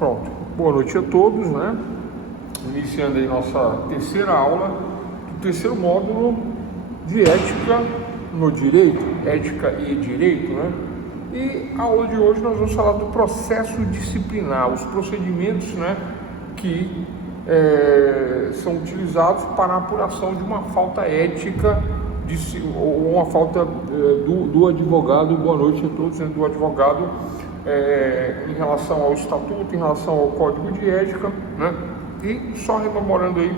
Pronto, boa noite a todos, né? Iniciando aí nossa terceira aula do terceiro módulo de ética no direito, ética e direito, né? E a aula de hoje nós vamos falar do processo disciplinar, os procedimentos, né, que são utilizados para a apuração de uma falta ética ou uma falta do advogado. Boa noite a todos, né, do advogado em relação ao estatuto, em relação ao código de ética, né? E só rememorando aí,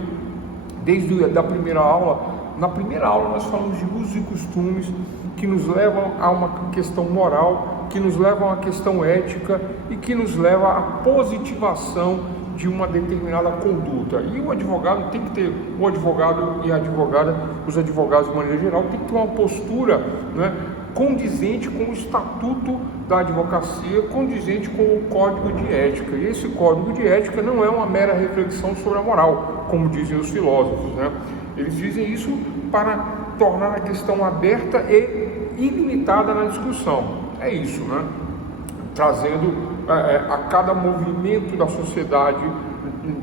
desde a primeira aula, na primeira aula nós falamos de usos e costumes que nos levam a uma questão moral, que nos levam a uma questão ética e que nos leva à positivação de uma determinada conduta. E o advogado tem que ter, o advogado e a advogada, os advogados de maneira geral, tem que ter uma postura, né, condizente com o estatuto da advocacia, condizente com o código de ética. E esse código de ética não é uma mera reflexão sobre a moral, como dizem os filósofos, né? Eles dizem isso para tornar a questão aberta e ilimitada na discussão. É isso, né? Trazendo a cada movimento da sociedade,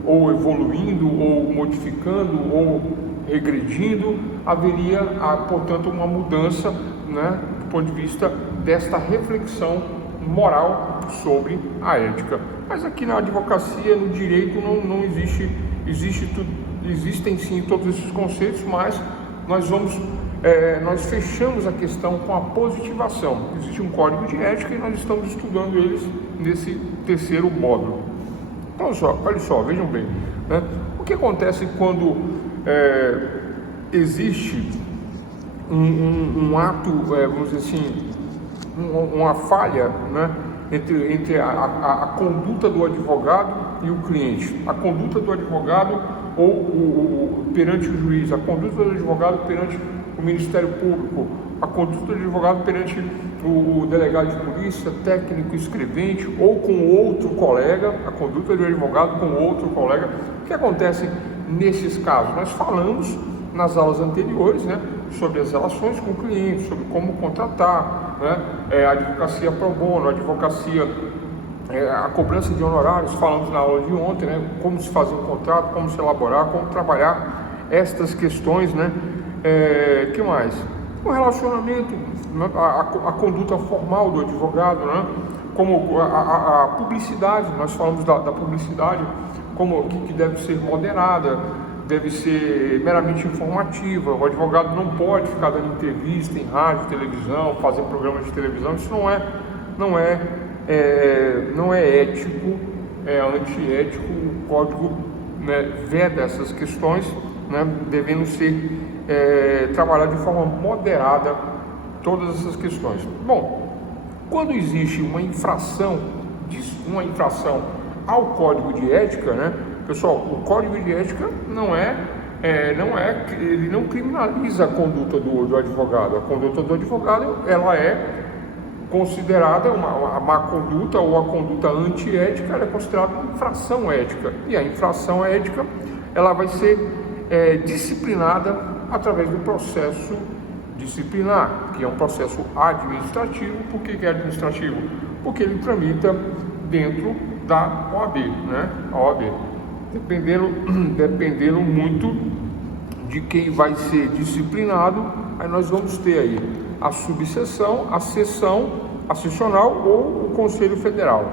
ou evoluindo, ou modificando, ou regredindo, haveria, portanto, uma mudança, né, do ponto de vista desta reflexão moral sobre a ética. Mas aqui na advocacia, no direito, não existem sim todos esses conceitos, mas nós fechamos a questão com a positivação. Existe um código de ética e nós estamos estudando eles nesse terceiro módulo. Então, olha só, vejam bem, né? O que acontece quando existe um ato, vamos dizer assim, uma falha, né, entre a conduta do advogado e o cliente, a conduta do advogado ou perante o juiz, a conduta do advogado perante o Ministério Público, a conduta do advogado perante o delegado de polícia, técnico, escrevente ou com outro colega, a conduta do advogado com outro colega. O que acontece nesses casos? Nós falamos nas aulas anteriores, né, sobre as relações com o cliente, sobre como contratar, né, a advocacia pro bono, a advocacia, a cobrança de honorários. Falamos na aula de ontem, né, como se fazer um contrato, como se elaborar, como trabalhar estas questões, né? Que mais? O relacionamento, a conduta formal do advogado, né? Como a publicidade, nós falamos da publicidade, como que deve ser moderada, deve ser meramente informativa. O advogado não pode ficar dando entrevista em rádio, televisão, fazer programas de televisão. Isso não é ético, é antiético. O código, né, veda essas questões, né, devendo ser trabalhar de forma moderada todas essas questões. Bom, quando existe uma infração ao código de ética, né, pessoal, o código de ética ele não criminaliza a conduta do advogado. A conduta do advogado, ela é considerada a má conduta ou a conduta antiética, ela é considerada uma infração ética. E a infração ética, ela vai ser disciplinada através do processo disciplinar, que é um processo administrativo. Por que é administrativo? Porque ele tramita dentro da OAB, né? A OAB. Dependendo muito de quem vai ser disciplinado, aí nós vamos ter aí a subseção, a seção, a seccional ou o Conselho Federal.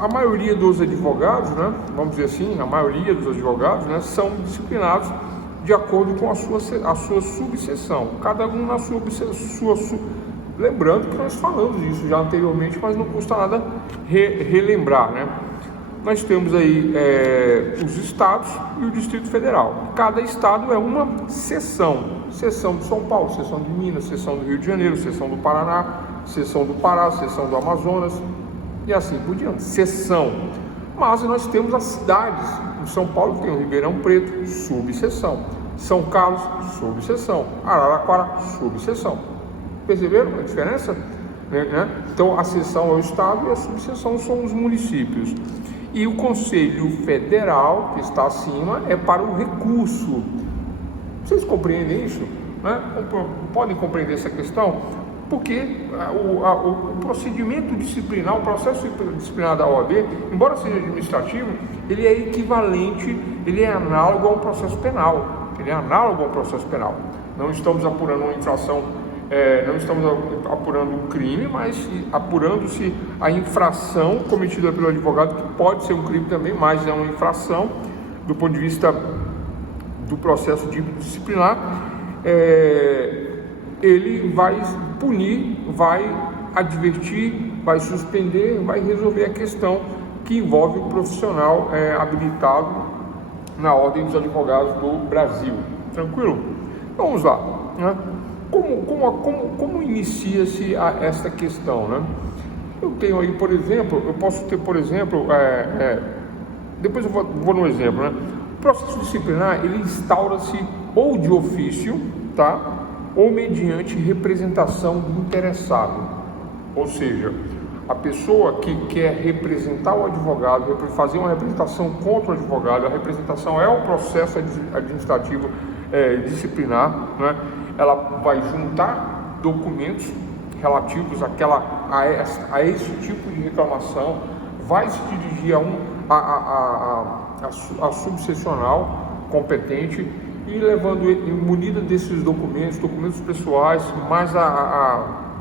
A maioria dos advogados, né, vamos dizer assim, a maioria dos advogados, né, são disciplinados de acordo com a sua subseção, cada um na sua lembrando que nós falamos disso já anteriormente, mas não custa nada relembrar, né? Nós temos aí os estados e o Distrito Federal. Cada estado é uma seção de São Paulo, seção de Minas, seção do Rio de Janeiro, seção do Paraná, seção do Pará, seção do Amazonas e assim por diante, seção. Mas nós temos as cidades. Em São Paulo tem o Ribeirão Preto, subseção. São Carlos, subseção. Araraquara, subseção. Perceberam a diferença? Então a seção é o estado e a subseção são os municípios. E o Conselho Federal, que está acima, é para o recurso. Vocês compreendem isso? Né? Podem compreender essa questão? porque o procedimento disciplinar, o processo disciplinar da OAB, embora seja administrativo, ele é equivalente, ele é análogo a um processo penal. Ele é análogo ao processo penal. Não estamos apurando uma infração, não estamos apurando um crime, mas apurando-se a infração cometida pelo advogado, que pode ser um crime também, mas é uma infração do ponto de vista do processo disciplinar. Ele vai punir, vai advertir, vai suspender, vai resolver a questão que envolve o profissional habilitado na Ordem dos Advogados do Brasil. Tranquilo? Vamos lá, né? Como inicia-se esta questão, né? Eu tenho aí, por exemplo, eu posso ter, por exemplo, depois eu vou no exemplo, né? O processo disciplinar, ele instaura-se ou de ofício, tá? Ou mediante representação do interessado. Ou seja, a pessoa que quer representar o advogado, fazer uma representação contra o advogado, a representação é o processo administrativo disciplinar, né? Ela vai juntar documentos relativos a esse tipo de reclamação, vai se dirigir a subsecional competente e levando ele, munida desses documentos pessoais, mais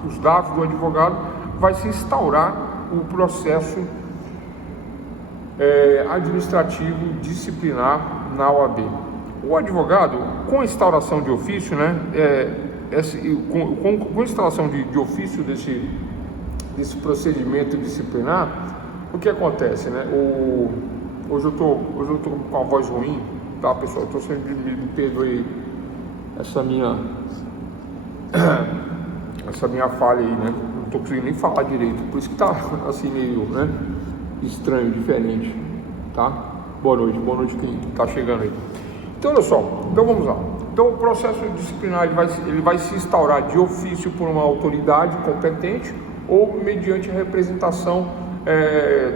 os dados do advogado, vai se instaurar o processo administrativo disciplinar na OAB. O advogado, com a instauração de ofício, né, com a instauração de ofício desse procedimento disciplinar, o que acontece, né? Hoje eu tô com a voz ruim, tá, pessoal? Eu tô sempre me perdoe essa minha falha aí, né? Não tô conseguindo nem falar direito, por isso que tá assim meio, né, estranho, diferente, tá? Boa noite quem tá chegando aí. Então, olha só, então vamos lá. Então, o processo disciplinar ele vai se instaurar de ofício por uma autoridade competente ou mediante a representação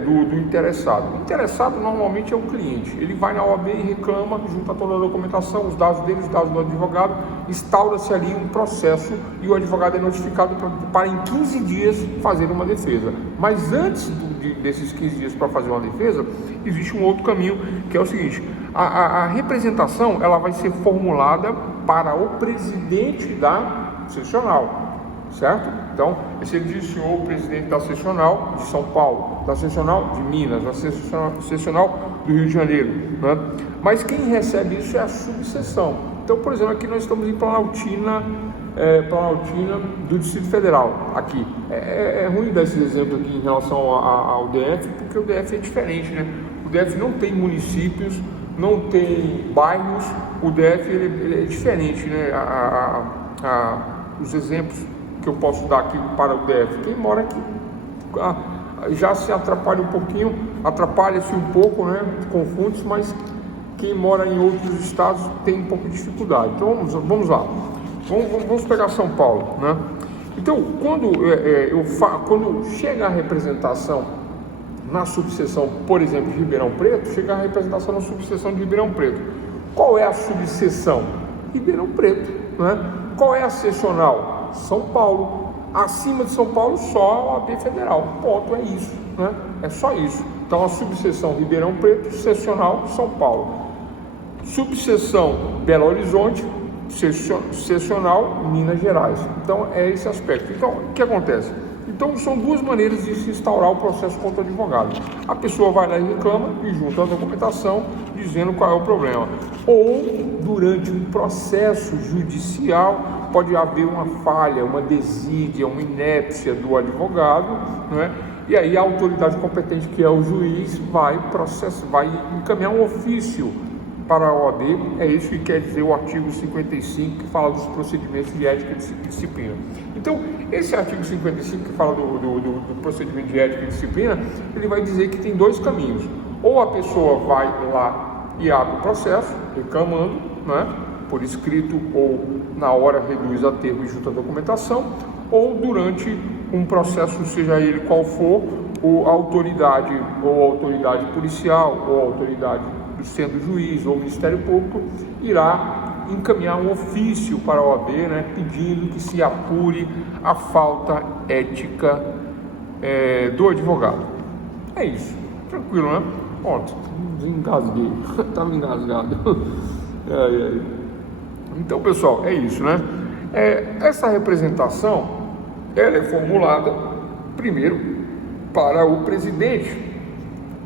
do interessado. O interessado normalmente é o cliente. Ele vai na OAB e reclama, junta toda a documentação, os dados dele, os dados do advogado, instaura-se ali um processo e o advogado é notificado para em 15 dias fazer uma defesa. Mas antes desses 15 dias para fazer uma defesa, existe um outro caminho, que é o seguinte: a representação ela vai ser formulada para o presidente da seccional, certo? Então, esse ele diz: senhor presidente da seccional de São Paulo, da seccional de Minas, da seccional do Rio de Janeiro, né? Mas quem recebe isso é a subseção. Então, por exemplo, aqui nós estamos em Planaltina do Distrito Federal. Aqui é ruim dar esse exemplo aqui em relação ao DF, porque o DF é diferente, né? O DF não tem municípios, não tem bairros. O DF ele é diferente, né? Os exemplos que eu posso dar aqui para o DF, quem mora aqui já se atrapalha um pouquinho, atrapalha-se um pouco, né? Confunde-se, mas quem mora em outros estados tem um pouco de dificuldade. Então vamos lá, vamos pegar São Paulo, né? Então quando chega a representação na subseção, por exemplo, de Ribeirão Preto, chega a representação na subseção de Ribeirão Preto. Qual é a subseção? Ribeirão Preto, né? Qual é a seccional? São Paulo. Acima de São Paulo, só a OAB Federal. Ponto, é isso, né? É só isso. Então, a subseção Ribeirão Preto, seccional São Paulo. Subseção Belo Horizonte, seccional Minas Gerais. Então, é esse aspecto. Então, o que acontece? Então, são duas maneiras de se instaurar o processo contra o advogado. A pessoa vai lá e reclama e junta a documentação dizendo qual é o problema. Ou, durante um processo judicial, pode haver uma falha, uma desídia, uma inépcia do advogado, né? E aí a autoridade competente, que é o juiz, vai encaminhar um ofício para a OAB. É isso que quer dizer o artigo 55, que fala dos procedimentos de ética e disciplina. Então, esse artigo 55, que fala do procedimento de ética e disciplina, ele vai dizer que tem dois caminhos. Ou a pessoa vai lá e abre o processo, reclamando, né, por escrito, ou na hora reduz a termo e junta a documentação, ou durante um processo, seja ele qual for, ou a autoridade policial, ou a autoridade sendo juiz ou Ministério Público, irá encaminhar um ofício para a OAB, né, pedindo que se apure a falta ética do advogado. É isso, tranquilo, né? Pronto, desengasguei, estava engasgado. Então, pessoal, é isso, né? Essa representação, ela é formulada primeiro para o presidente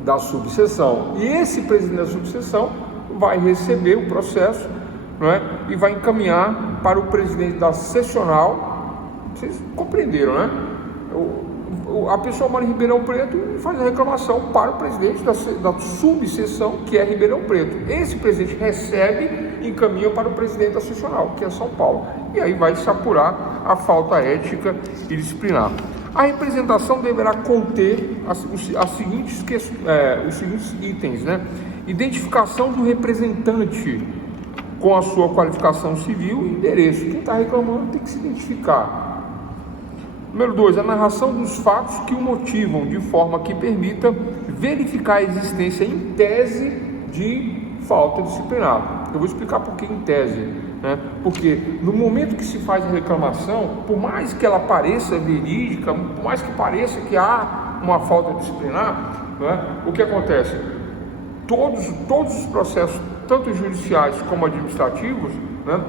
da subseção, e esse presidente da subseção vai receber o processo, não é? E vai encaminhar para o presidente da seccional. Vocês compreenderam, né? A pessoa mora em Ribeirão Preto e faz a reclamação para o presidente da subseção, que é Ribeirão Preto. Esse presidente recebe e encaminha para o presidente da seccional, que é São Paulo, e aí vai se apurar a falta ética e disciplinar. A representação deverá conter os seguintes itens, né? Identificação do representante com a sua qualificação civil e endereço. Quem está reclamando tem que se identificar. Número 2, a narração dos fatos que o motivam, de forma que permita verificar a existência em tese de falta disciplinar. Eu vou explicar por que em tese, né? Porque no momento que se faz a reclamação, por mais que ela pareça verídica, por mais que pareça que há uma falta disciplinar, né? O que acontece? Todos os processos, tanto judiciais como administrativos, né?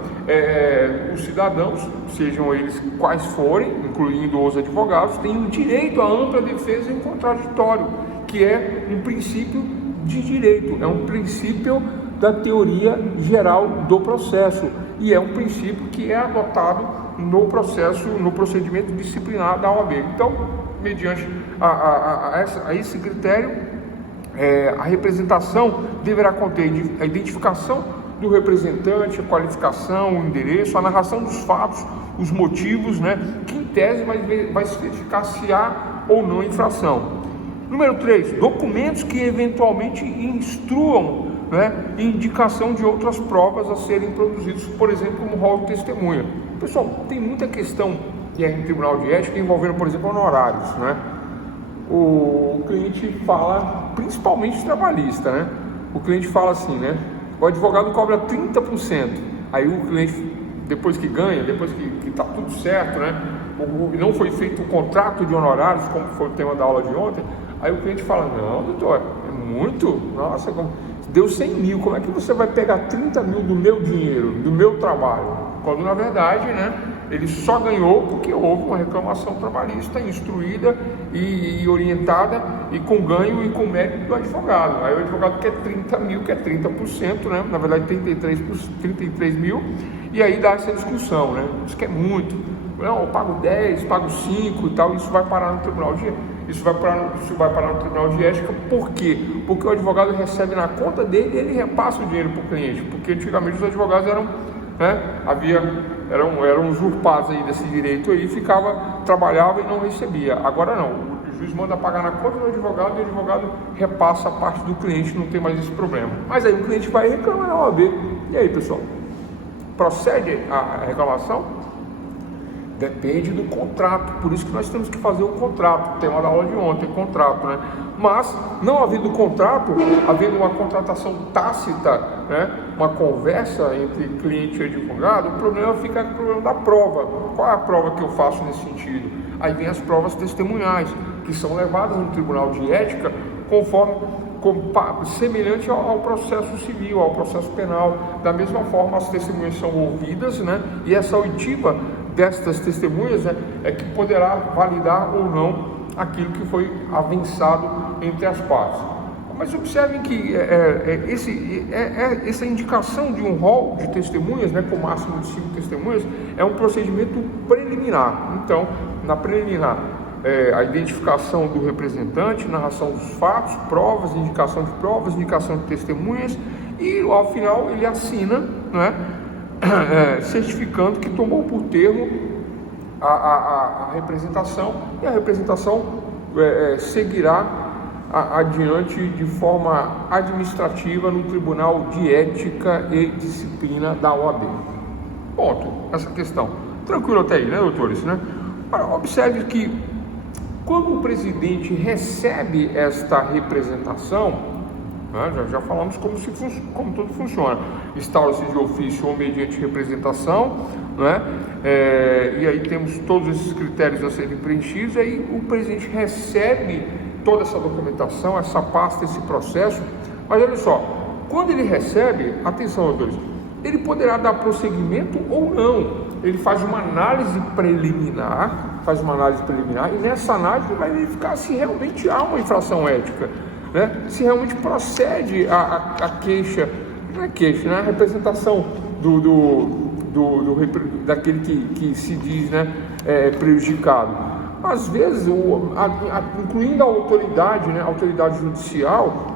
Os cidadãos, sejam eles quais forem, incluindo os advogados, têm o direito à ampla defesa em contraditório, que é um princípio de direito, é um princípio da teoria geral do processo, e é um princípio que é adotado no processo, no procedimento disciplinar da OAB. Então, mediante a esse critério, a representação deverá conter a identificação do representante, a qualificação, o endereço, a narração dos fatos, os motivos, né, que em tese vai se verificar se há ou não infração. Número 3, documentos que eventualmente instruam, né, indicação de outras provas a serem produzidos, por exemplo, como rol de testemunha. Pessoal, tem muita questão em tribunal de ética envolvendo, por exemplo, honorários, né? O cliente fala, principalmente trabalhista, né? O cliente fala assim, né? O advogado cobra 30%. Aí o cliente, depois que ganha, depois que está tudo certo, né? Não foi feito o contrato de honorários, como foi o tema da aula de ontem. Aí o cliente fala, não, doutor, é muito, nossa, deu 100 mil, como é que você vai pegar 30 mil do meu dinheiro, do meu trabalho? Quando na verdade, né, ele só ganhou porque houve uma reclamação trabalhista instruída e orientada, e com ganho e com mérito do advogado. Aí o advogado quer 30 mil, quer 30%, né? Na verdade 33 mil, e aí dá essa discussão, né? Isso que é muito. Não, eu pago 10, pago 5 e tal, isso vai parar no tribunal de ética. Por quê? Porque o advogado recebe na conta dele e ele repassa o dinheiro para o cliente, porque antigamente os advogados eram usurpados aí desse direito aí, trabalhava e não recebia. Agora não, o juiz manda pagar na conta do advogado e o advogado repassa a parte do cliente, não tem mais esse problema. Mas aí o cliente vai reclamar na OAB. E aí, pessoal, procede a reclamação? Depende do contrato, por isso que nós temos que fazer o contrato, tema da aula de ontem, contrato, né? Mas, não havendo contrato, havendo uma contratação tácita, né? Uma conversa entre cliente e advogado, o problema fica no problema da prova. Qual é a prova que eu faço nesse sentido? Aí vem as provas testemunhais, que são levadas no tribunal de ética, semelhante ao processo civil, ao processo penal. Da mesma forma, as testemunhas são ouvidas, né? E essa oitiva destas testemunhas é que poderá validar ou não aquilo que foi avançado entre as partes. Mas observem que essa indicação de um rol de testemunhas, né, com o máximo de 5 testemunhas, é um procedimento preliminar. Então, na preliminar, a identificação do representante, narração dos fatos, provas, indicação de testemunhas, e ao final ele assina, né, certificando que tomou por termo a representação, e a representação seguirá adiante de forma administrativa no Tribunal de Ética e Disciplina da OAB. Ponto, essa questão. Tranquilo até aí, né, doutores? Né? Observe que quando o presidente recebe esta representação, né? Já falamos como tudo funciona. Instaura-se de ofício ou mediante representação, né? E aí temos todos esses critérios a serem preenchidos, aí o presidente recebe toda essa documentação, essa pasta, esse processo. Mas olha só, quando ele recebe, atenção, doutores, ele poderá dar prosseguimento ou não. Ele faz uma análise preliminar, e nessa análise vai verificar se realmente há uma infração ética, né? Se realmente procede a queixa, não é queixa, né? A representação daquele que se diz, né, prejudicado. Às vezes, incluindo a autoridade, né, a autoridade judicial,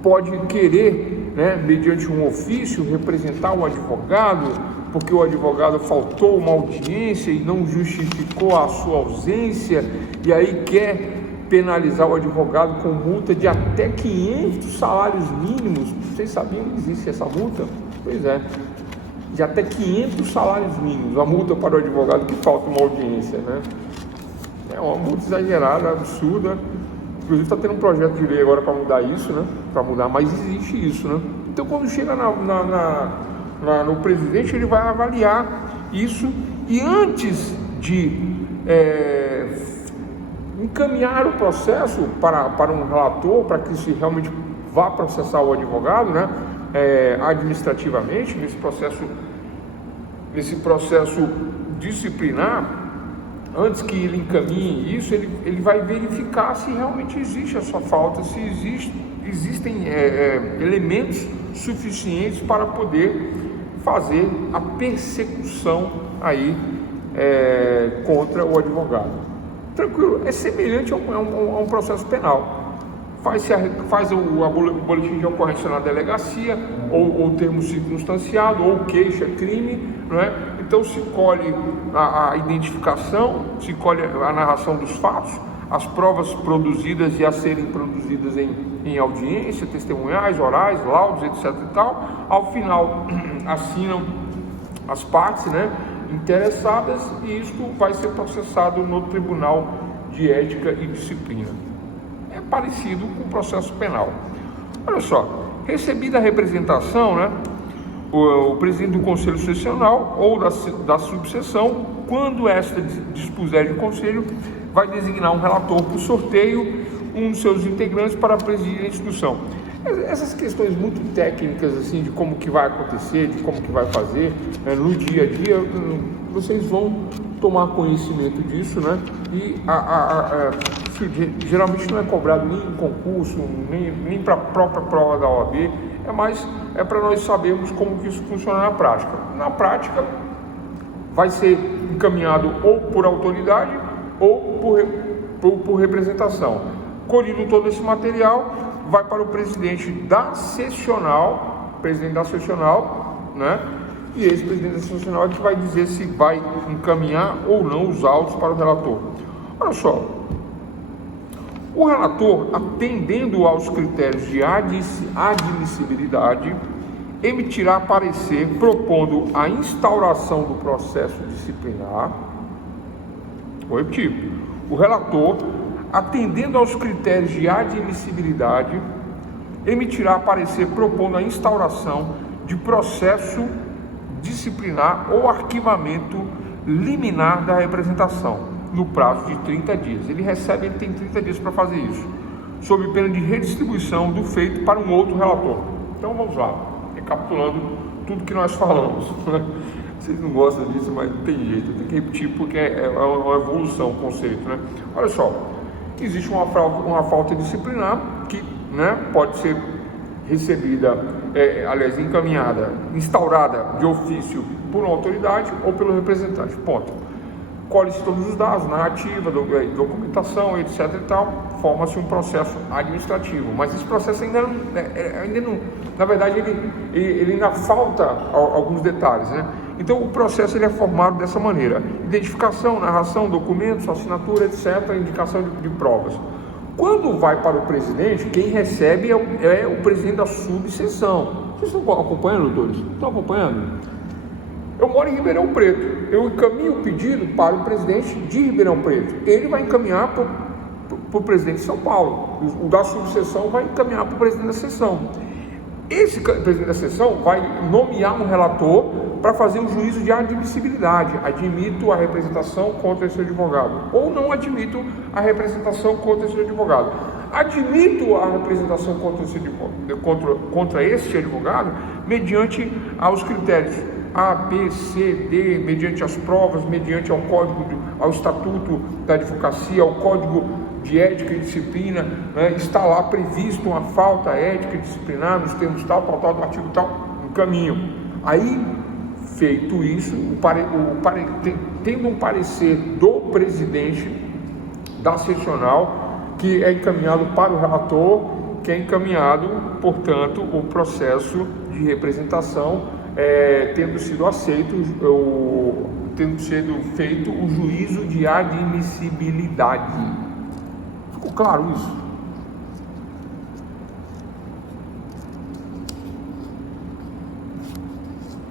pode querer, né, mediante um ofício, representar o advogado, porque o advogado faltou uma audiência e não justificou a sua ausência, e aí quer penalizar o advogado com multa de até 500 salários mínimos. Vocês sabiam que existe essa multa? Pois é, de até 500 salários mínimos, a multa para o advogado que falta uma audiência, né? É uma multa exagerada, absurda. Inclusive está tendo um projeto de lei agora para mudar isso, né? Para mudar, mas existe isso, né? Então, quando chega no presidente, ele vai avaliar isso, e antes de encaminhar o processo para um relator, para que se realmente vá processar o advogado, né, administrativamente, nesse processo disciplinar, antes que ele encaminhe isso, ele vai verificar se realmente existe essa falta, se existem elementos suficientes para poder fazer a persecução aí contra o advogado. Tranquilo, é semelhante a um processo penal. Faz o boletim de ocorrência na delegacia, ou termo circunstanciado, ou queixa-crime, não é? Então se colhe a identificação, se colhe a narração dos fatos, as provas produzidas e a serem produzidas em audiência, testemunhais, orais, laudos, etc. e tal. Ao final, assinam as partes, né, interessadas, e isto vai ser processado no Tribunal de Ética e Disciplina. É parecido com o processo penal. Olha só, recebida a representação, né, o presidente do Conselho Seccional ou da subseção, quando esta dispuser de conselho, vai designar um relator por sorteio, um dos seus integrantes, para presidir a instituição. Essas questões muito técnicas, assim, de como que vai acontecer, de como que vai fazer, né, no dia a dia, vocês vão tomar conhecimento disso, né? E isso geralmente não é cobrado nem em concurso, nem para a própria prova da OAB, é para nós sabermos como que isso funciona na prática. Na prática, vai ser encaminhado ou por autoridade ou por representação. Colhido todo esse material, vai para o presidente da seccional, né? E esse presidente da seccional é que vai dizer se vai encaminhar ou não os autos para o relator. Olha só, o relator, atendendo aos critérios de admissibilidade, emitirá parecer propondo a instauração do processo disciplinar. Vou repetir. O relator, atendendo aos critérios de admissibilidade, emitirá parecer propondo a instauração de processo disciplinar ou arquivamento liminar da representação, no prazo de 30 dias. Ele tem 30 dias para fazer isso, sob pena de redistribuição do feito para um outro relator. Então vamos lá, recapitulando tudo que nós falamos. Vocês não gostam disso, mas não tem jeito, tem que repetir porque é uma evolução o conceito, né? Olha só, existe uma falta disciplinar que, né, pode ser recebida, encaminhada, instaurada de ofício por uma autoridade ou pelo representante, ponto. Colhe-se todos os dados, narrativa, documentação, etc. e tal, forma-se um processo administrativo, mas esse processo ainda não, na verdade, ele ainda falta alguns detalhes, né? Então o processo ele é formado dessa maneira: identificação, narração, documentos, assinatura, etc., indicação de provas. Quando vai para o presidente, quem recebe é o presidente da subseção. Vocês estão acompanhando, doutores? Estão acompanhando? Eu moro em Ribeirão Preto, eu encaminho o pedido para o presidente de Ribeirão Preto. Ele vai encaminhar para o presidente de São Paulo. O da subseção vai encaminhar para o presidente da seção. Esse presidente da seção vai nomear um relator para fazer o juízo de admissibilidade. Admito a representação contra esse advogado, ou não admito a representação contra esse advogado. Admito a representação contra este advogado mediante aos critérios A, B, C, D, mediante as provas, mediante ao estatuto da advocacia, ao código de ética e disciplina, né? Está lá previsto uma falta ética e disciplinar nos termos tal, do artigo tal, encaminho. Aí, feito isso, tendo um parecer do presidente da seccional, que é encaminhado para o relator, que é encaminhado, portanto, o processo de representação, tendo sido feito o juízo de admissibilidade. Ficou claro isso?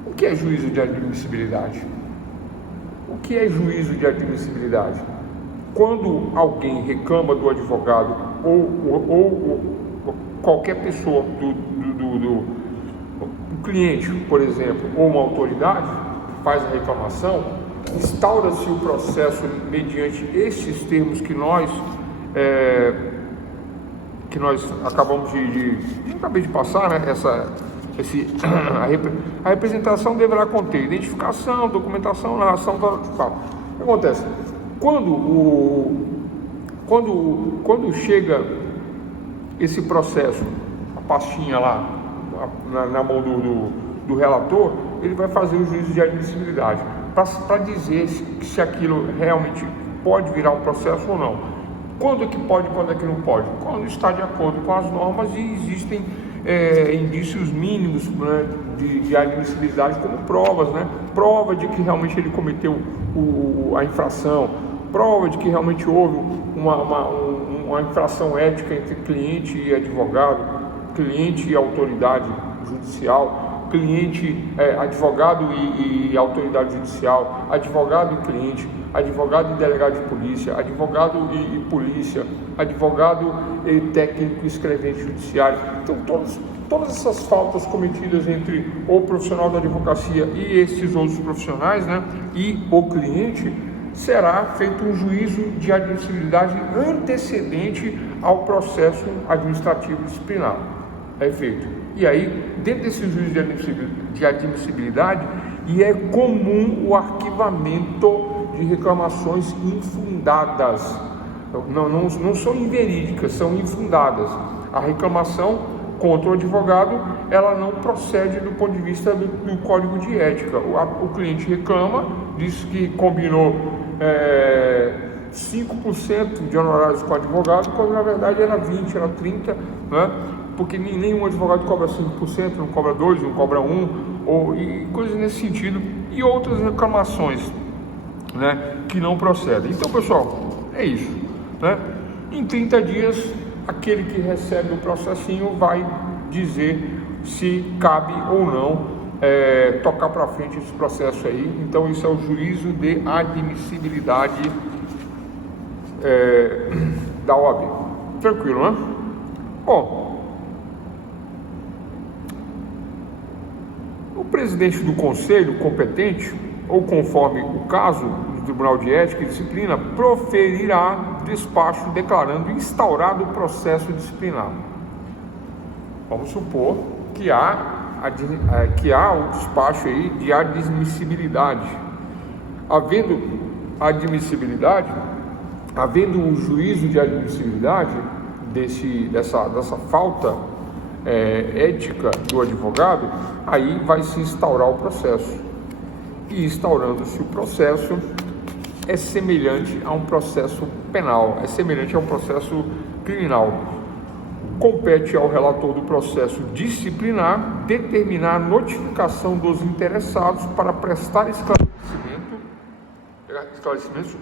O que é juízo de admissibilidade? O que é juízo de admissibilidade? Quando alguém reclama do advogado ou qualquer pessoa do cliente, por exemplo, ou uma autoridade faz a reclamação, instaura-se o processo mediante estes termos que nós acabamos acabei de passar, né? A representação deverá conter identificação, documentação, narração, tal. O que acontece? Quando chega esse processo, a pastinha lá na mão do relator, ele vai fazer o juízo de admissibilidade para dizer se aquilo realmente pode virar um processo ou não. Quando é que pode, quando é que não pode? Quando está de acordo com as normas e existem indícios mínimos, né, de admissibilidade, como provas, né? Prova de que realmente ele cometeu a infração, prova de que realmente houve uma infração ética entre cliente e advogado, cliente e autoridade judicial, advogado e autoridade judicial, advogado e cliente, advogado e delegado de polícia, advogado e polícia, advogado e técnico e escrevente judiciário. Então, todas essas faltas cometidas entre o profissional da advocacia e esses outros profissionais, né, e o cliente, será feito um juízo de admissibilidade antecedente ao processo administrativo disciplinar. É feito. E aí, dentro desse juízo de admissibilidade, é comum o arquivamento de reclamações infundadas. Não são inverídicas, são infundadas. A reclamação contra o advogado, ela não procede do ponto de vista do código de ética. O cliente reclama, diz que combinou 5% de honorários com o advogado, quando na verdade era 20%, era 30%, né? Porque nenhum advogado cobra 5%, não cobra 2%, não cobra 1%, e coisas nesse sentido, e outras reclamações, né, que não procedem. Então, pessoal, é isso, né? Em 30 dias, aquele que recebe o processinho vai dizer se cabe ou não tocar para frente esse processo aí. Então, isso é o juízo de admissibilidade da OAB. Tranquilo, né? Bom, o presidente do conselho competente, ou conforme o caso do Tribunal de Ética e Disciplina, proferirá despacho declarando instaurado o processo disciplinar. Vamos supor que há o despacho aí de admissibilidade. Havendo admissibilidade, havendo o juízo de admissibilidade dessa falta ética do advogado, aí vai se instaurar o processo. E instaurando-se o processo, é semelhante a um processo penal, é semelhante a um processo criminal. Compete ao relator do processo disciplinar determinar a notificação dos interessados para prestar esclarecimentos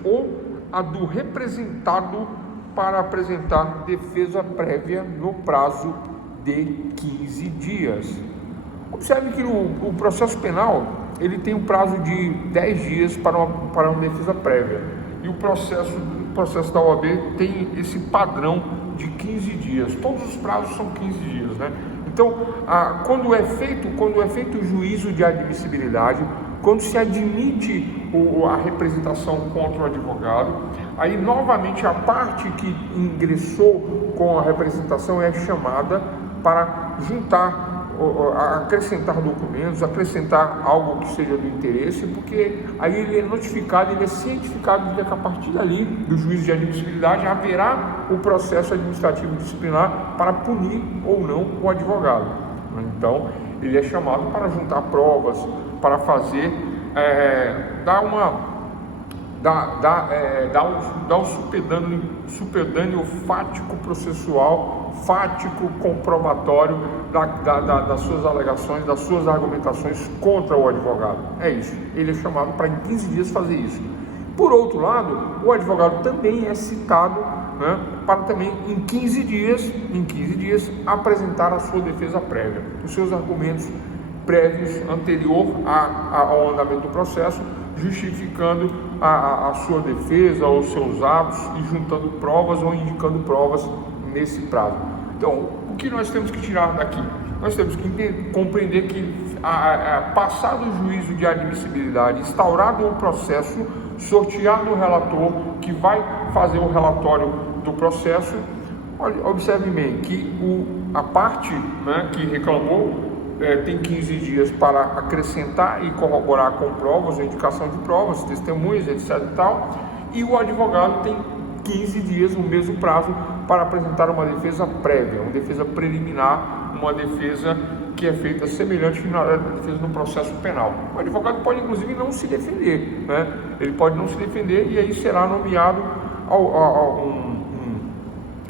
ou a do representado para apresentar defesa prévia no prazo de 15 dias. Observe que o processo penal ele tem um prazo de 10 dias para uma defesa prévia, e o processo processo da OAB tem esse padrão de 15 dias. Todos os prazos são 15 dias, né? Então, quando é feito o juízo de admissibilidade, quando se admite a representação contra o advogado, aí novamente a parte que ingressou com a representação é chamada para juntar, acrescentar documentos, acrescentar algo que seja do interesse, porque aí ele é notificado, ele é cientificado de que a partir dali, do juízo de admissibilidade, haverá o processo administrativo disciplinar para punir ou não o advogado. Então, ele é chamado para juntar provas, para fazer, dar um superdâneo fático processual, fático comprobatório das suas alegações, das suas argumentações contra o advogado. É isso, ele é chamado para em 15 dias fazer isso. Por outro lado, o advogado também é citado, né, para também em 15 dias apresentar a sua defesa prévia, os seus argumentos prévios anterior ao andamento do processo, justificando a sua defesa ou seus atos e juntando provas ou indicando provas nesse prazo. Então, o que nós temos que tirar daqui? Nós temos que compreender que, passado o juízo de admissibilidade, instaurado o processo, sorteado o relator que vai fazer o relatório do processo, observe bem que a parte, né, que reclamou tem 15 dias para acrescentar e corroborar com provas, ou indicação de provas, testemunhas, etc. e tal, e o advogado tem 15 dias, o mesmo prazo, para apresentar uma defesa prévia, uma defesa preliminar, uma defesa que é feita semelhante à defesa no processo penal. O advogado pode, inclusive, não se defender, né? Ele pode não se defender e aí será nomeado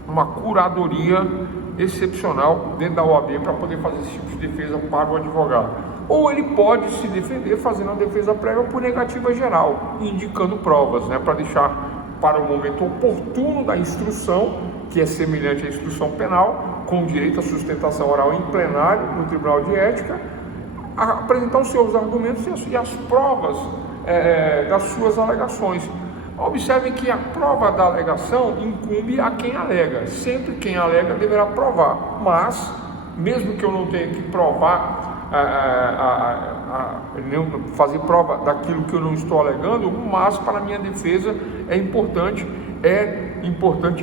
uma curadoria excepcional dentro da OAB para poder fazer esse tipo de defesa para o advogado. Ou ele pode se defender fazendo uma defesa prévia por negativa geral, indicando provas, né, para deixar para o momento oportuno da instrução, que é semelhante à instrução penal, com direito à sustentação oral em plenário no Tribunal de Ética, apresentar os seus argumentos e as provas das suas alegações. Observem que a prova da alegação incumbe a quem alega. Sempre quem alega deverá provar. Mas, mesmo que eu não tenha que provar, fazer prova daquilo que eu não estou alegando, mas para a minha defesa é importante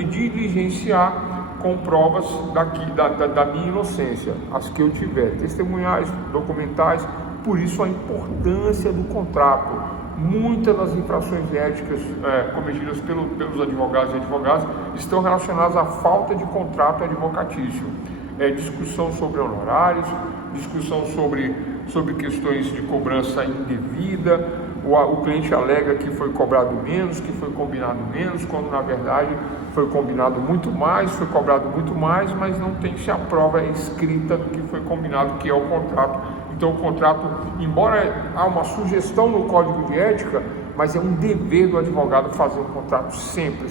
diligenciar com provas da minha inocência, as que eu tiver, testemunhais, documentais. Por isso a importância do contrato. Muitas das infrações éticas cometidas pelos advogados e advogadas estão relacionadas à falta de contrato advocatício. Discussão sobre honorários, discussão sobre questões de cobrança indevida, o cliente alega que foi cobrado menos, que foi combinado menos, quando na verdade foi combinado muito mais, foi cobrado muito mais, mas não tem-se a prova escrita do que foi combinado, que é o contrato. Então o contrato, embora há uma sugestão no Código de Ética, mas é um dever do advogado fazer um contrato sempre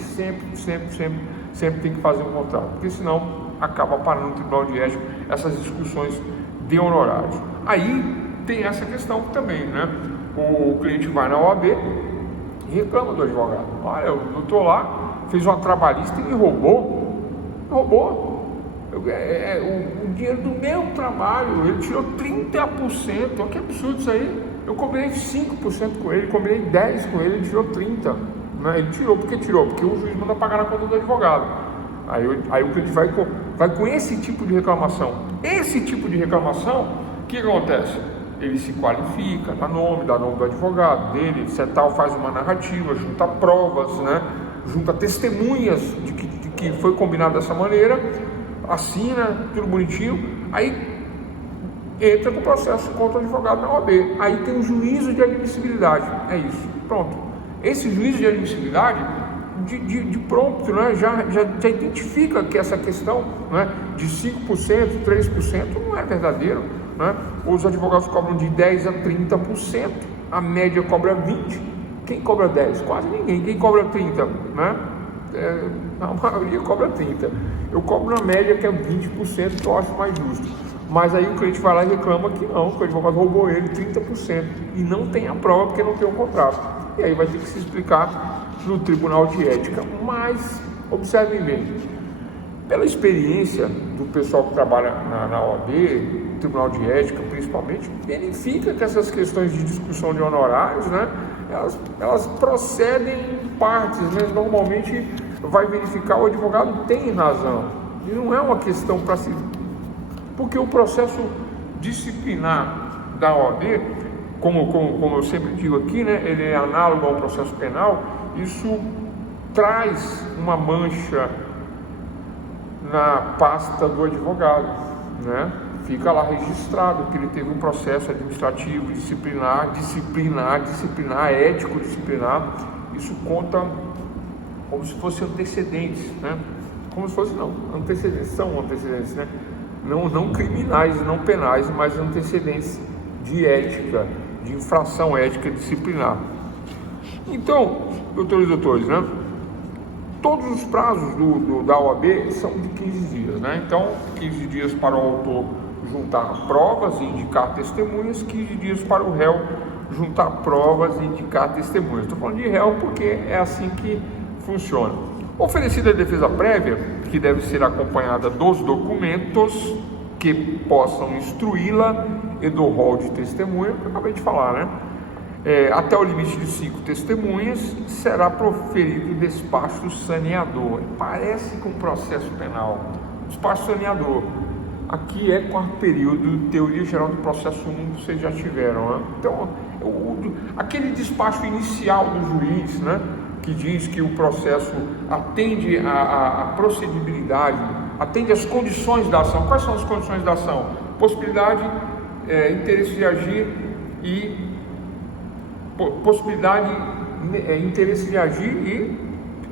tem que fazer um contrato, porque senão acaba parando no Tribunal de Ética essas discussões de honorários. Aí tem essa questão também, né? O cliente vai na OAB e reclama do advogado. Olha, eu estou lá, fez uma trabalhista e me roubou. O dinheiro do meu trabalho, ele tirou 30%. Olha que absurdo isso aí. Eu combinei 5% com ele, combinei 10% com ele tirou 30%. Né? Ele tirou, por que tirou? Porque o juiz manda pagar na conta do advogado. Aí o cliente vai com esse tipo de reclamação. Esse tipo de reclamação, o que acontece? Ele se qualifica, dá nome do advogado dele, etc. Faz uma narrativa, junta provas, né? Junta testemunhas de que foi combinado dessa maneira, assina, tudo bonitinho, aí entra com o processo contra o advogado na OAB. Aí tem um juízo de admissibilidade. É isso, pronto. Esse juízo de admissibilidade, de pronto, né, já identifica que essa questão, né, de 5%, 3% não é verdadeiro. Né? Os advogados cobram de 10% a 30%, a média cobra 20%. Quem cobra 10%? Quase ninguém. Quem cobra 30%? Né? A maioria cobra 30%. Eu cobro na média, que é 20%, que eu acho mais justo. Mas aí o cliente vai lá e reclama que não, que o advogado roubou ele 30%. E não tem a prova porque não tem o contrato. e aí vai ter que se explicar no Tribunal de Ética. Mas, observem bem, pela experiência do pessoal que trabalha na OAB, no Tribunal de Ética principalmente, verifica que essas questões de discussão de honorários, né, elas procedem em partes, né? Normalmente vai verificar o advogado tem razão, e não é uma questão para se... Porque o processo disciplinar da OAB, como eu sempre digo aqui, né, ele é análogo ao processo penal. Isso traz uma mancha na pasta do advogado, né? Fica lá registrado que ele teve um processo administrativo, disciplinar, ético disciplinar. Isso conta como se fosse antecedentes, né? Como se fosse, não, antecedentes, são antecedentes, né? Não criminais, não penais, mas antecedentes de ética, de infração ética disciplinar. Então, doutores e doutores, né? Todos os prazos da OAB são de 15 dias, né? Então, 15 dias para o autor juntar provas e indicar testemunhas, 15 dias para o réu juntar provas e indicar testemunhas. Estou falando de réu porque é assim que funciona. Oferecida a defesa prévia, que deve ser acompanhada dos documentos que possam instruí-la e do rol de testemunha, que eu acabei de falar, né? Até o limite de 5 testemunhas, será proferido despacho saneador. Parece com processo penal. Despacho saneador. Aqui é quarto período, teoria geral do processo 1, vocês já tiveram, né? Então, aquele despacho inicial do juiz, né, que diz que o processo atende a procedibilidade, atende às condições da ação. Quais são as condições da ação? Possibilidade, interesse de agir e possibilidade, interesse de agir e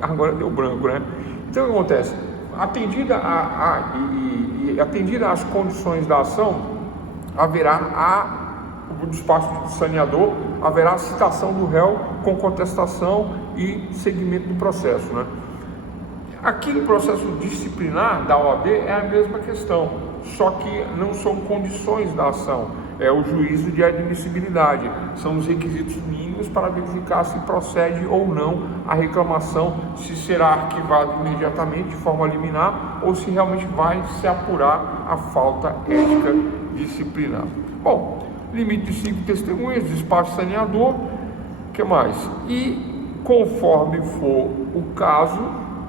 agora deu branco, né? Então o que acontece? Atendida às condições da ação, haverá o despacho de saneador, haverá a citação do réu com contestação e seguimento do processo, né? Aqui no processo disciplinar da OAB é a mesma questão, só que não são condições da ação, é o juízo de admissibilidade, são os requisitos mínimos para verificar se procede ou não a reclamação, se será arquivado imediatamente de forma liminar ou se realmente vai se apurar a falta ética disciplinar. Bom, limite de 5 testemunhas, despacho saneador, o que mais? E conforme for o caso,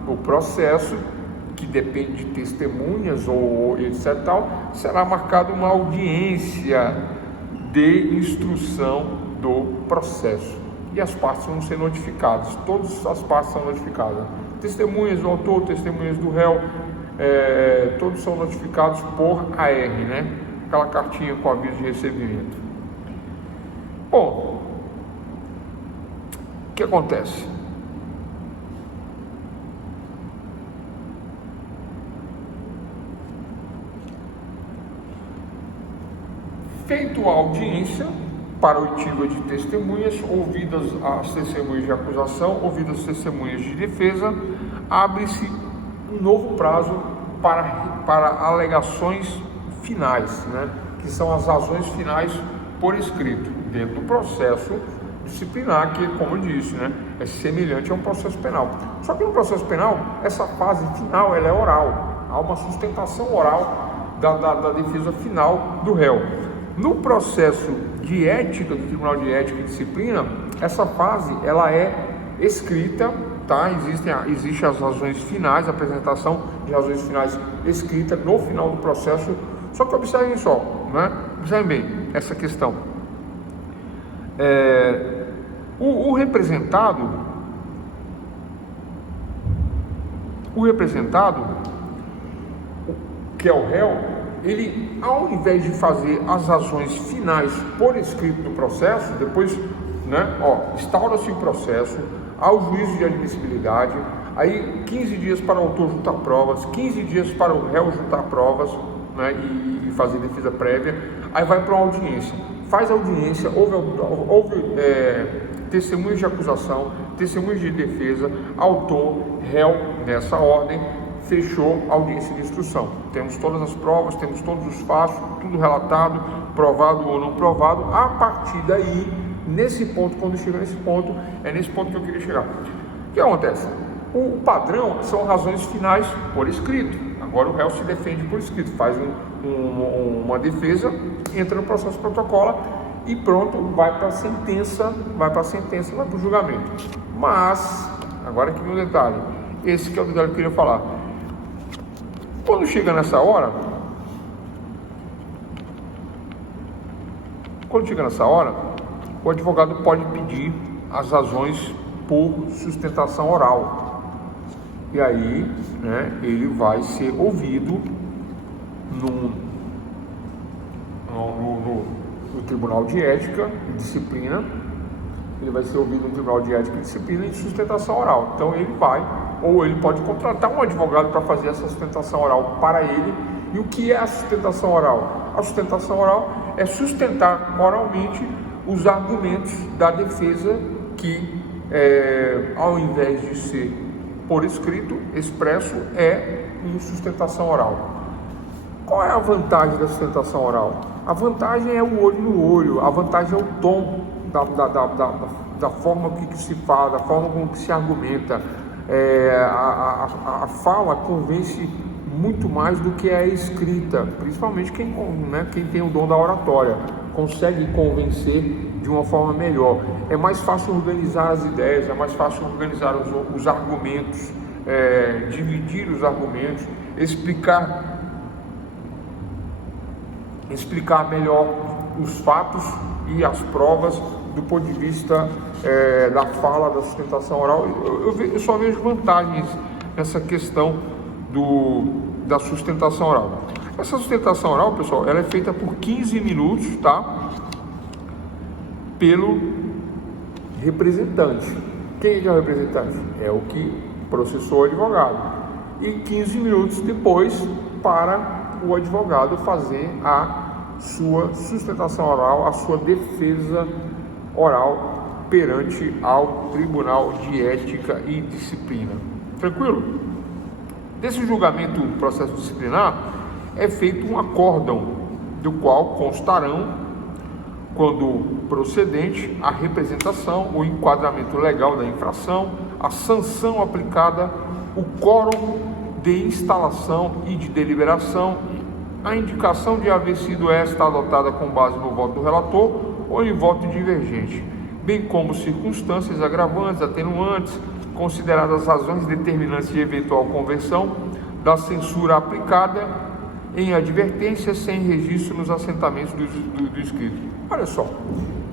o processo, que depende de testemunhas ou etc. tal, será marcada uma audiência de instrução do processo. E as partes vão ser notificadas, todas as partes são notificadas. Testemunhas do autor, testemunhas do réu, todos são notificados por AR, né? Aquela cartinha com aviso de recebimento. Bom, o que acontece? Feito a audiência para oitiva de testemunhas, ouvidas as testemunhas de acusação, ouvidas as testemunhas de defesa, abre-se um novo prazo para alegações finais, né? Que são as razões finais por escrito, dentro do processo disciplinar, que, como eu disse, né, é semelhante a um processo penal. Só que no processo penal, essa fase final ela é oral, há uma sustentação oral da defesa final do réu. No processo de ética, do Tribunal de Ética e Disciplina, essa fase ela é escrita, tá? Existem as razões finais, a apresentação de razões finais escrita no final do processo. Só que observem só, né? Observem bem essa questão. O representado, que é o réu, ele, ao invés de fazer as razões finais por escrito do processo, depois, né, instaura-se o processo, ao juízo de admissibilidade, aí 15 dias para o autor juntar provas, 15 dias para o réu juntar provas, né, e fazer defesa prévia, aí vai para uma audiência, faz audiência, houve testemunhas de acusação, testemunhas de defesa, autor, réu, nessa ordem, fechou a audiência de instrução. Temos todas as provas, temos todos os fatos, tudo relatado, provado ou não provado. A partir daí, nesse ponto, quando chega nesse ponto, é nesse ponto que eu queria chegar. O que acontece? O padrão são razões finais por escrito. Agora o réu se defende por escrito, faz uma defesa, entra no processo de protocolo e pronto, vai para a sentença, vai para o julgamento. Mas, agora aqui no detalhe, esse que é o detalhe que eu queria falar. Quando chega nessa hora, o advogado pode pedir as razões por sustentação oral. E aí, né, ele vai ser ouvido no Tribunal de Ética e Disciplina. Ele vai ser ouvido no Tribunal de Ética e Disciplina em sustentação oral. Então ele vai, ou ele pode contratar um advogado para fazer essa sustentação oral para ele. E o que é a sustentação oral? A sustentação oral é sustentar oralmente os argumentos da defesa que, ao invés de ser por escrito, expresso, é em sustentação oral. Qual é a vantagem da sustentação oral? A vantagem é o olho no olho, a vantagem é o tom da forma que se fala, da forma como que se argumenta. A fala convence muito mais do que a escrita, principalmente quem tem o dom da oratória, consegue convencer de uma forma melhor. É mais fácil organizar as ideias, é mais fácil organizar os argumentos, dividir os argumentos, explicar melhor os fatos e as provas do ponto de vista da fala, da sustentação oral. Eu só vejo vantagens nessa questão da sustentação oral. Essa sustentação oral, pessoal, ela é feita por 15 minutos, tá? Pelo representante. Quem é o representante? É o que processou o advogado. E 15 minutos depois para o advogado fazer a sua sustentação oral, a sua defesa oral perante ao Tribunal de Ética e Disciplina. Tranquilo? Desse julgamento do processo disciplinar é feito um acórdão, do qual constarão, quando procedente, a representação, o enquadramento legal da infração, a sanção aplicada, o quórum de instalação e de deliberação, a indicação de haver sido esta adotada com base no voto do relator ou em voto divergente, bem como circunstâncias agravantes, atenuantes, consideradas razões determinantes de eventual conversão da censura aplicada em advertência sem registro nos assentamentos do escrito. Olha só,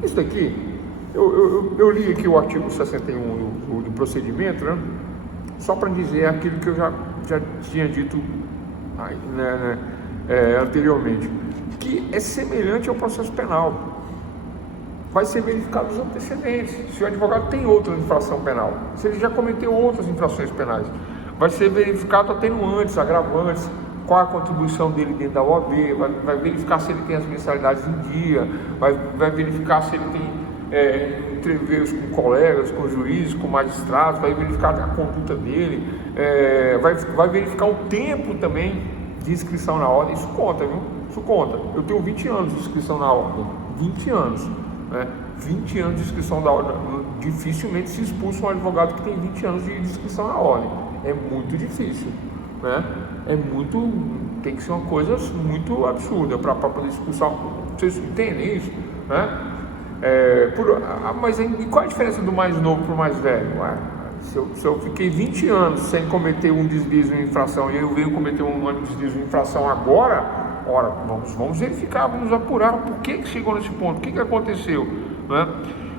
isso daqui, eu li aqui o artigo 61 do procedimento, né? Só para dizer aquilo que eu já tinha dito anteriormente, que é semelhante ao processo penal. Vai ser verificado os antecedentes, se o advogado tem outra infração penal, se ele já cometeu outras infrações penais, vai ser verificado atenuantes, agravantes, qual a contribuição dele dentro da OAB, vai verificar se ele tem as mensalidades em dia, vai verificar se ele tem entreveiros com colegas, com juízes, com magistrados, vai verificar a conduta dele, vai verificar o tempo também de inscrição na ordem. Isso conta, viu? Isso conta. Eu tenho 20 anos de inscrição na ordem, 20 anos. 20 anos de inscrição da ordem, dificilmente se expulsa um advogado que tem 20 anos de inscrição na ordem, é muito difícil, né? Tem que ser uma coisa muito absurda para poder expulsar. Vocês entendem isso, né? Mas e qual a diferença do mais novo para o mais velho? Se eu fiquei 20 anos sem cometer um deslize, uma infração, e eu venho cometer um deslize, uma infração agora, vamos verificar, vamos apurar por que chegou nesse ponto, o que aconteceu, né?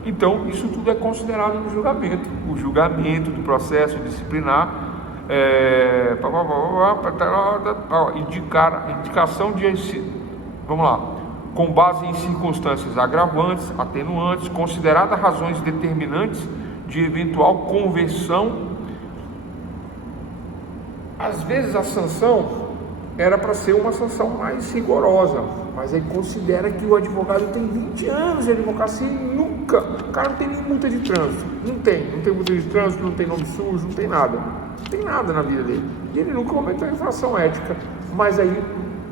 Então, isso tudo é considerado no julgamento. O julgamento do processo disciplinar, indicação de, vamos lá, com base em circunstâncias agravantes, atenuantes, consideradas razões determinantes de eventual conversão. Às vezes a sanção era para ser uma sanção mais rigorosa, mas aí considera que o advogado tem 20 anos de advocacia e nunca, o cara não tem nem multa de trânsito, não tem multa de trânsito, não tem nome sujo, não tem nada na vida dele, e ele nunca cometeu infração ética, mas aí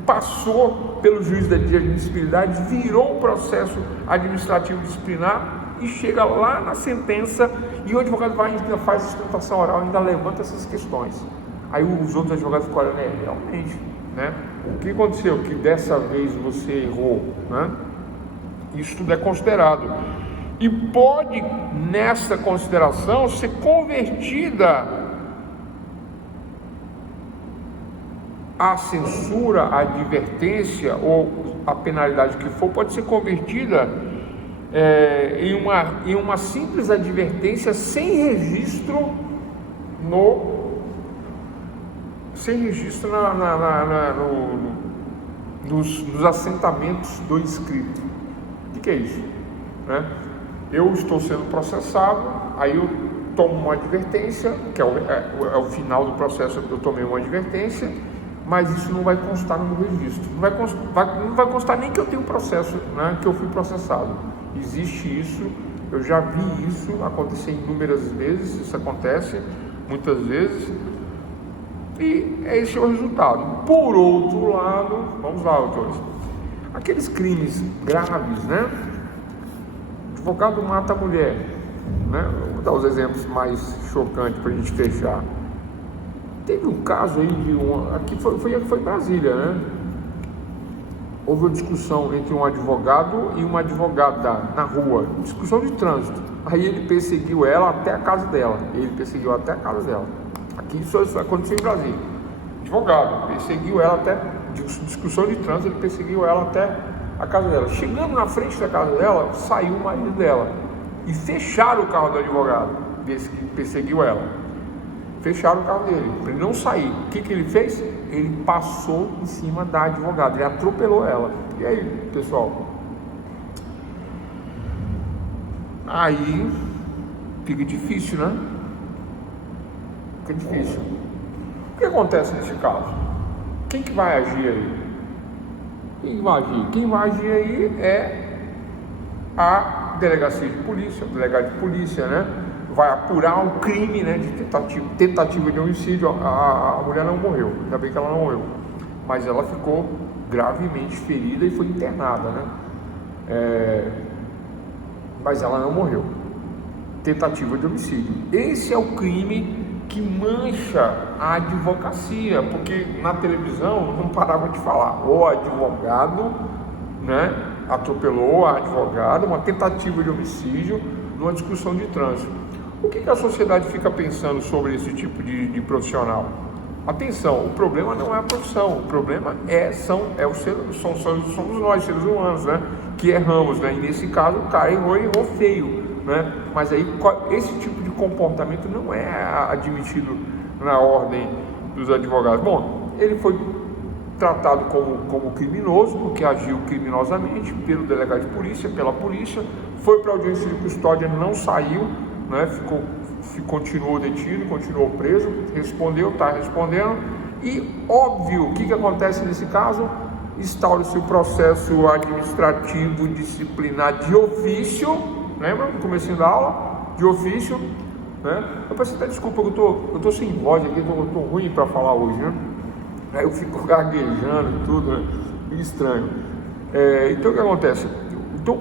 passou pelo juiz de admissibilidade, virou um processo administrativo disciplinar e chega lá na sentença e o advogado vai ainda faz a sustentação oral, ainda levanta essas questões. Aí os outros advogados ficam olhando, realmente, né? O que aconteceu? Que dessa vez você errou, né? Isso tudo é considerado. E pode, nessa consideração, ser convertida a censura, a advertência ou a penalidade que for, pode ser convertida em uma simples advertência sem registro nos assentamentos do inscrito. O que é isso? Né? Eu estou sendo processado, aí eu tomo uma advertência, que é o final do processo, eu tomei uma advertência, mas isso não vai constar no meu registro. Não vai constar nem que eu tenho um processo, né, que eu fui processado. Existe isso, eu já vi isso acontecer inúmeras vezes, isso acontece muitas vezes, e esse é o resultado. Por outro lado, vamos lá, autores, aqueles crimes graves, né? O advogado mata a mulher, né? Vou dar os exemplos mais chocantes para a gente fechar. Teve um caso aí aqui foi em Brasília, né? Houve uma discussão entre um advogado e uma advogada na rua, discussão de trânsito. Aí ele perseguiu ela até a casa dela. Aqui isso aconteceu em Brasília. Advogado perseguiu ela até discussão de trânsito, ele perseguiu ela até a casa dela. Chegando na frente da casa dela, saiu o marido dela e fecharam o carro do advogado desse que perseguiu ela. Fecharam o carro dele para ele não sair. O que ele fez? Ele passou em cima da advogada, ele atropelou ela. E aí, pessoal? Aí fica difícil, né? Fica difícil. O que acontece nesse caso? Quem que vai agir aí? Quem vai agir aí é a delegacia de polícia, o delegado de polícia, né? Vai apurar o crime, né, de tentativa de homicídio. A mulher não morreu, ainda bem que ela não morreu, mas ela ficou gravemente ferida e foi internada, né? Mas ela não morreu. Tentativa de homicídio. Esse é o crime que mancha a advocacia, porque na televisão não parava de falar o advogado, né, atropelou a advogada, uma tentativa de homicídio numa discussão de trânsito. O que a sociedade fica pensando sobre esse tipo de profissional? Atenção, o problema não é a profissão, o problema somos nós, seres humanos, né, que erramos, né? E nesse caso o cara errou feio, né? Mas aí esse tipo de comportamento não é admitido na ordem dos advogados. Bom, ele foi tratado como criminoso, porque agiu criminosamente pelo delegado de polícia, pela polícia, foi para a audiência de custódia, não saiu, né? Continuou detido, continuou preso, está respondendo, e óbvio, o que acontece nesse caso? Instaura-se o processo administrativo disciplinar de ofício, lembra? No comecinho da aula, de ofício, né? Eu peço até desculpa, eu tô sem voz aqui, eu tô ruim para falar hoje, né? Aí eu fico gaguejando e tudo, né? Meio estranho. Então o que acontece? Então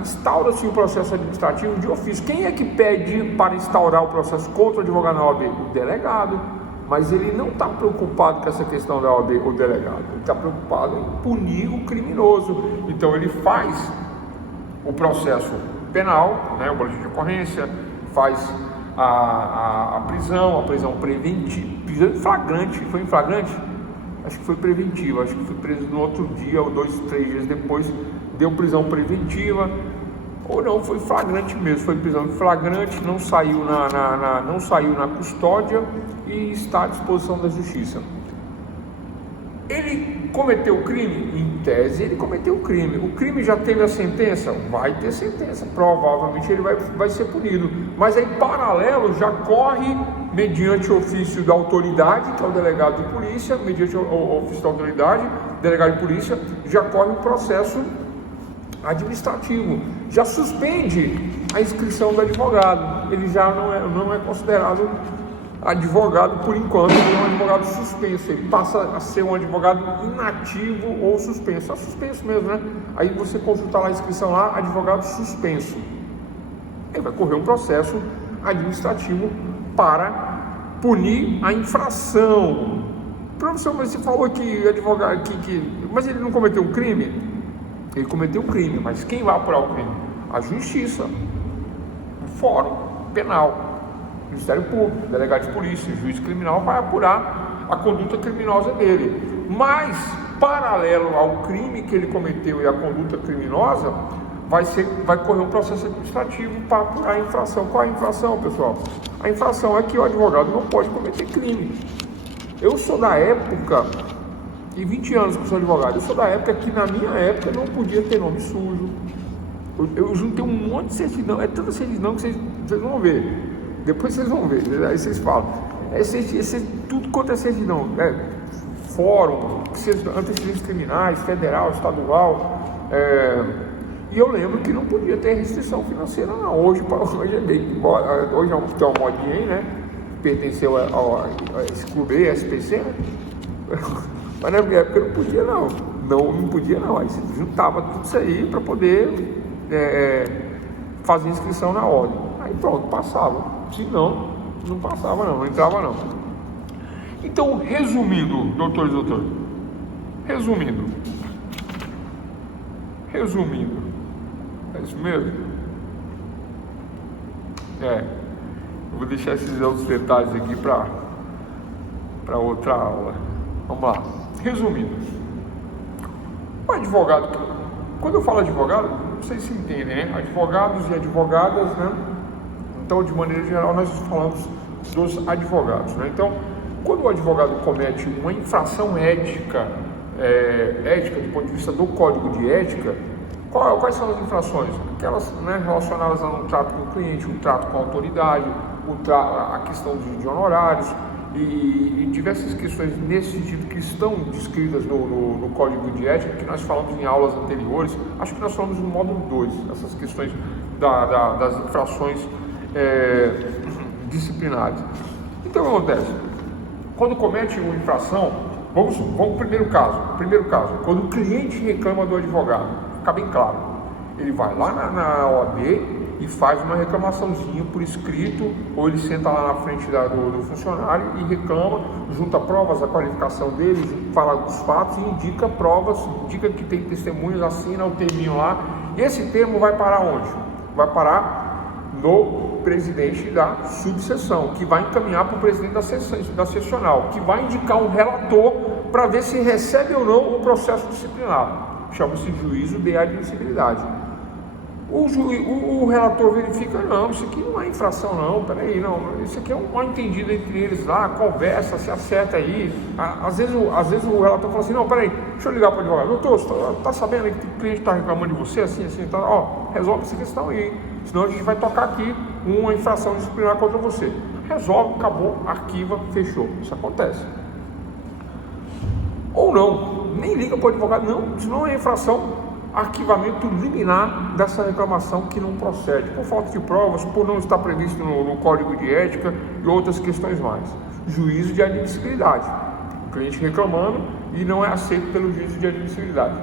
instaura-se o processo administrativo de ofício. Quem é que pede para instaurar o processo contra o advogado na OAB? O delegado. Mas ele não está preocupado com essa questão da OAB, o delegado. Ele está preocupado em punir o criminoso. Então ele faz o processo penal, né, o boletim de ocorrência, faz a prisão preventiva, prisão em flagrante. Foi em flagrante? Acho que foi preventiva, acho que foi preso no outro dia ou 2, 3 dias depois, deu prisão preventiva, ou não, foi flagrante mesmo, foi prisão flagrante, não saiu na custódia e está à disposição da justiça. Ele cometeu o crime? Em tese ele cometeu o crime. O crime já teve a sentença? Vai ter sentença, provavelmente ele vai ser punido. Mas aí, paralelo, já corre, mediante o ofício da autoridade, que é o delegado de polícia, mediante o ofício da autoridade, delegado de polícia, já corre um processo administrativo, já suspende a inscrição do advogado. Ele já não é considerado advogado por enquanto, ele é um advogado suspenso, ele passa a ser um advogado inativo ou suspenso, é suspenso mesmo, né? Aí você consulta lá a inscrição lá, advogado suspenso, ele vai correr um processo administrativo para punir a infração. Professor, mas você falou que advogado mas ele não cometeu um crime? Ele cometeu um crime, mas quem vai apurar o crime? A justiça, o fórum penal, o Ministério Público, o delegado de polícia, o juiz criminal vai apurar a conduta criminosa dele. Mas, paralelo ao crime que ele cometeu e à conduta criminosa, vai correr um processo administrativo para apurar a infração. Qual é a infração, pessoal? A infração é que o advogado não pode cometer crime. Eu sou da época, e 20 anos que eu sou advogado, eu sou da época que na minha época não podia ter nome sujo. Eu juntei um monte de certidão, é tanta certidão que vocês vão ver. Depois vocês vão ver, aí vocês falam. Tudo quanto é certidão, fórum, antecedentes criminais, federal, estadual. E eu lembro que não podia ter restrição financeira, não. Hoje é bem, hoje é uma modinha aí, né? Pertenceu a esse clube aí, SPC, né? Mas na minha época não podia, não. Não podia, não. Aí você juntava tudo isso aí para poder fazer inscrição na ordem. Aí pronto, passava. Se não, não passava, não entrava, não. Então, resumindo, doutores e doutores, resumindo, é isso mesmo? Eu vou deixar esses outros detalhes aqui para outra aula. Vamos lá. Resumindo, o advogado, quando eu falo advogado, vocês se entendem, né? Advogados e advogadas, né? Então, de maneira geral, nós falamos dos advogados, né? Então, quando o advogado comete uma infração ética do ponto de vista do Código de Ética, quais são as infrações? Aquelas, né, relacionadas a um trato com o cliente, um trato com a autoridade, a questão de honorários e diversas questões nesse sentido que estão descritas no Código de Ética, que nós falamos em aulas anteriores. Acho que nós falamos no módulo 2, essas questões das infrações disciplinares. Então, o que acontece? Quando comete uma infração, vamos pro primeiro caso, quando o cliente reclama do advogado, fica bem claro, ele vai lá na OAB e faz uma reclamaçãozinha por escrito, ou ele senta lá na frente do funcionário e reclama, junta provas da qualificação dele, fala dos fatos e indica provas, indica que tem testemunhos, assina o terminho lá. E esse termo vai parar onde? Vai parar no presidente da subseção, que vai encaminhar para o presidente da seccional, que vai indicar um relator para ver se recebe ou não o processo disciplinar. Chama-se juízo de admissibilidade. O relator verifica, não, isso aqui não é infração não, peraí, não, isso aqui é um mal entendido entre eles lá, conversa, se acerta aí. Às vezes o relator fala assim, não, peraí, deixa eu ligar para o advogado, doutor, você tá sabendo que o cliente está reclamando de você, assim, tá, resolve essa questão aí, senão a gente vai tocar aqui uma infração disciplinar contra você. Resolve, acabou, arquiva, fechou. Isso acontece. Ou não, nem liga para o advogado, não, isso não é infração. Arquivamento liminar dessa reclamação que não procede, por falta de provas, por não estar previsto no Código de Ética e outras questões mais. Juízo de admissibilidade. O cliente reclamando e não é aceito pelo juízo de admissibilidade.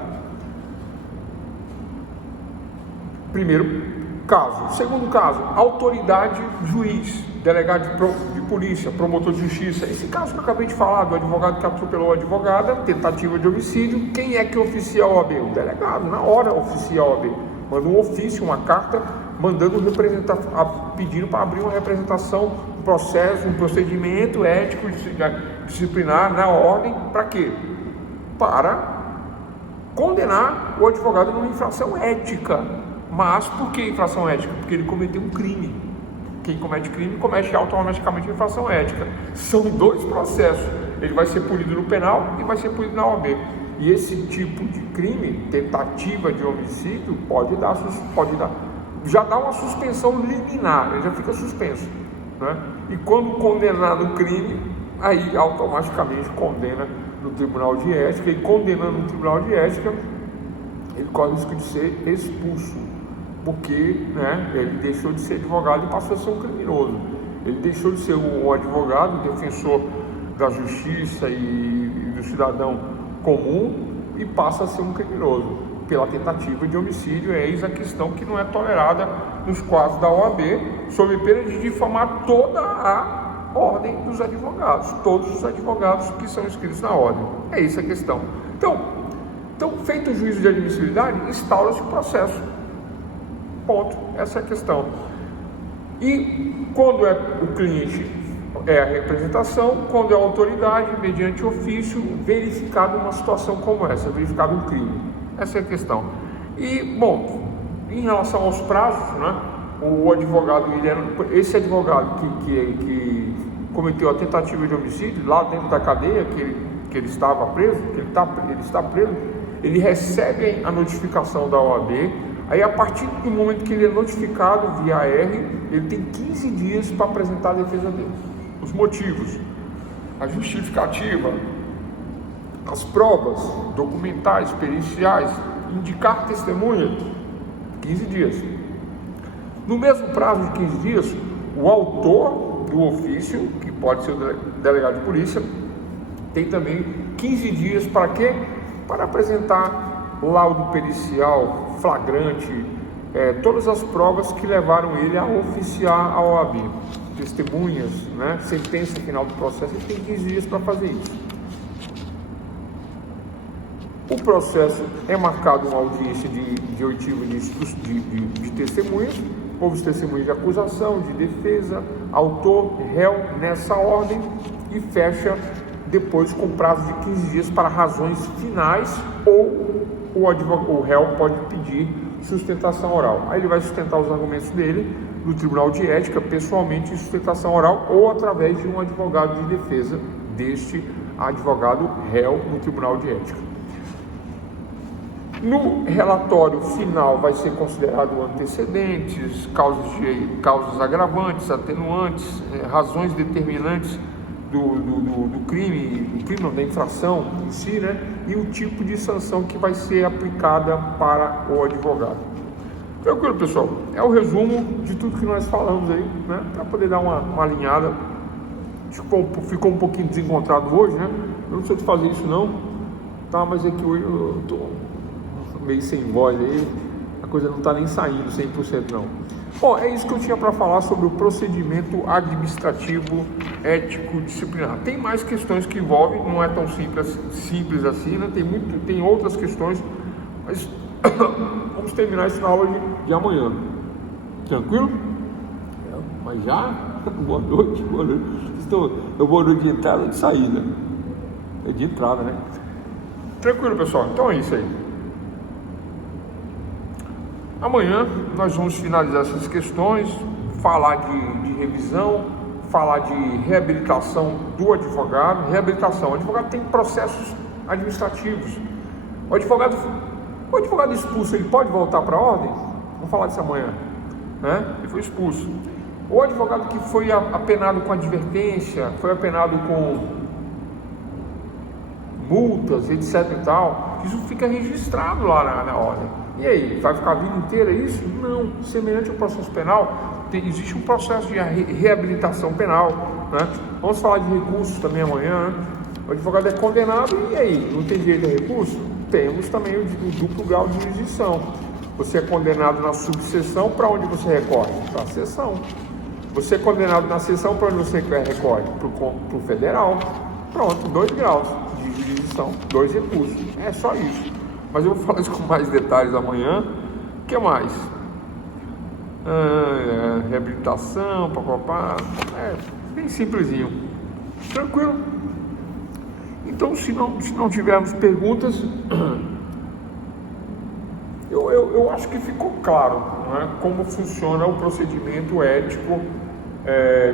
Primeiro caso. Segundo caso, autoridade, juiz, delegado de polícia, promotor de justiça. Esse caso que eu acabei de falar, do advogado que atropelou a advogada, tentativa de homicídio, quem é que oficia a OAB? O delegado, na hora oficia a OAB. Manda um ofício, uma carta, pedindo para abrir uma representação, um processo, um procedimento ético, disciplinar, na ordem, para quê? Para condenar o advogado numa infração ética. Mas por que infração ética? Porque ele cometeu um crime. Quem comete crime, comete automaticamente infração ética. São dois processos. Ele vai ser punido no penal e vai ser punido na OAB. E esse tipo de crime, tentativa de homicídio, já dá uma suspensão liminar, ele já fica suspenso, né? E quando condenar no crime, aí automaticamente condena no Tribunal de Ética, e condenando no Tribunal de Ética, ele corre o risco de ser expulso, porque, né, ele deixou de ser advogado e passou a ser um criminoso. Ele deixou de ser um advogado, defensor da justiça e do cidadão comum, e passa a ser um criminoso. pela tentativa de homicídio. Eis a questão que não é tolerada nos quadros da OAB, sob pena de difamar toda a ordem dos advogados, todos os advogados que são inscritos na ordem. É isso a questão. Então, feito o juízo de admissibilidade, instaura-se o processo. Ponto. Essa é a questão. E quando é o cliente, é a representação, quando é a autoridade, mediante ofício, verificado uma situação como essa, verificado um crime. Essa é a questão. E, bom, em relação aos prazos, né, o advogado, esse advogado que cometeu a tentativa de homicídio, lá dentro da cadeia que ele estava preso, ele está preso, ele recebe a notificação da OAB. Aí, a partir do momento que ele é notificado via R, ele tem 15 dias para apresentar a defesa dele. Os motivos, a justificativa, as provas documentais, periciais, indicar testemunha, 15 dias. No mesmo prazo de 15 dias, o autor do ofício, que pode ser o delegado de polícia, tem também 15 dias para quê? Para apresentar laudo pericial, flagrante, todas as provas que levaram ele a oficiar a OAB, testemunhas, né, sentença final do processo. Ele tem 15 dias para fazer isso. O processo é marcado uma audiência de oitiva de testemunhas, houve os testemunhos de acusação, de defesa, autor, réu, nessa ordem, e fecha depois com prazo de 15 dias para razões finais, ou o réu pode pedir sustentação oral. Aí ele vai sustentar os argumentos dele no Tribunal de Ética, pessoalmente, em sustentação oral, ou através de um advogado de defesa deste advogado réu no Tribunal de Ética. No relatório final vai ser considerado antecedentes, causas agravantes, atenuantes, razões determinantes do crime, não, da infração em si, né? E o tipo de sanção que vai ser aplicada para o advogado. Tranquilo, pessoal? É o resumo de tudo que nós falamos aí, né? Para poder dar uma alinhada. Ficou um pouquinho desencontrado hoje, né? Eu não sou de fazer isso não, tá? Mas é que hoje eu tô meio sem voz aí, a coisa não está nem saindo 100% não. Bom, é isso que eu tinha para falar sobre o procedimento administrativo ético disciplinar. Tem mais questões que envolvem, não é tão simples assim, né? Tem outras questões, mas vamos terminar isso na aula de amanhã. Tranquilo? Mas já? Boa noite, boa noite. Eu vou no de entrada ou de saída? É de entrada, né? Tranquilo, pessoal? Então é isso aí. Amanhã nós vamos finalizar essas questões, falar de revisão, falar de reabilitação do advogado. O advogado tem processos administrativos. O advogado expulso, ele pode voltar para a ordem? Vamos falar disso amanhã, né? Ele foi expulso. O advogado que foi apenado com advertência, foi apenado com multas, etc e tal, isso fica registrado lá na ordem. E aí, vai ficar a vida inteira isso? Não. Semelhante ao processo penal, existe um processo de reabilitação penal, né? Vamos falar de recursos também amanhã, né? O advogado é condenado e aí, não tem direito a recurso? Temos também o duplo grau de jurisdição. Você é condenado na subseção, para onde você recorre? Para a seção. Você é condenado na seção, para onde você recorre? Para o federal. Pronto, 2 graus de jurisdição, 2 recursos. É só isso. Mas eu vou falar isso com mais detalhes amanhã. O que mais? Reabilitação, papapá. Bem simplesinho. Tranquilo? Então, se não tivermos perguntas, eu acho que ficou claro, não é, como funciona o procedimento ético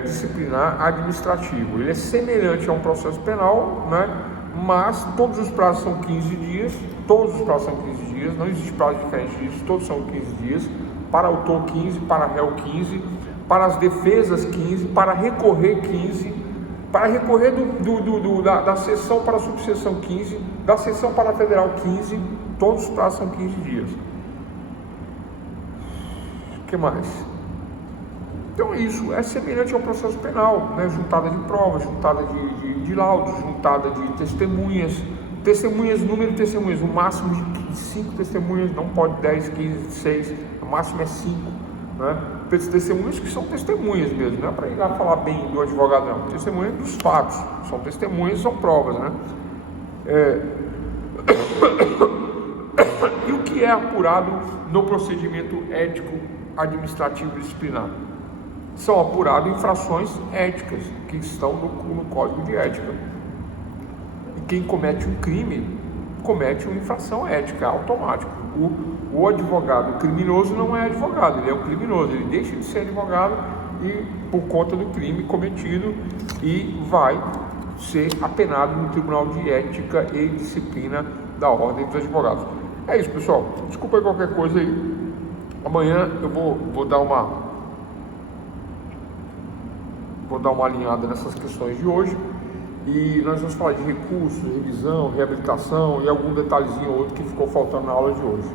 disciplinar administrativo. Ele é semelhante a um processo penal, né? Mas todos os prazos são 15 dias, não existe prazo diferente disso, todos são 15 dias, para autor 15, para réu 15, para as defesas 15, para recorrer 15, para recorrer da seção para a subseção 15, da seção para a federal 15, todos os prazos são 15 dias. O que mais? Então isso é semelhante ao processo penal, né? Juntada de provas, juntada de laudos, juntada de testemunhas, Testemunhas, número de testemunhas, o máximo de 5 testemunhas, não pode 10, 15, 6, o máximo é 5, né? Testemunhas que são testemunhas mesmo, não é para ir lá falar bem do advogado, não. Testemunhas dos fatos, são testemunhas, são provas, né? E o que é apurado no procedimento ético administrativo disciplinar? São apuradas infrações éticas que estão no Código de Ética. E quem comete um crime, comete uma infração ética, é automático. O advogado criminoso não é advogado, ele é um criminoso, ele deixa de ser advogado e por conta do crime cometido e vai ser apenado no Tribunal de Ética e Disciplina da Ordem dos Advogados. É isso, pessoal. Desculpa aí qualquer coisa aí. Amanhã eu vou dar uma alinhada nessas questões de hoje e nós vamos falar de recursos, revisão, reabilitação e algum detalhezinho ou outro que ficou faltando na aula de hoje.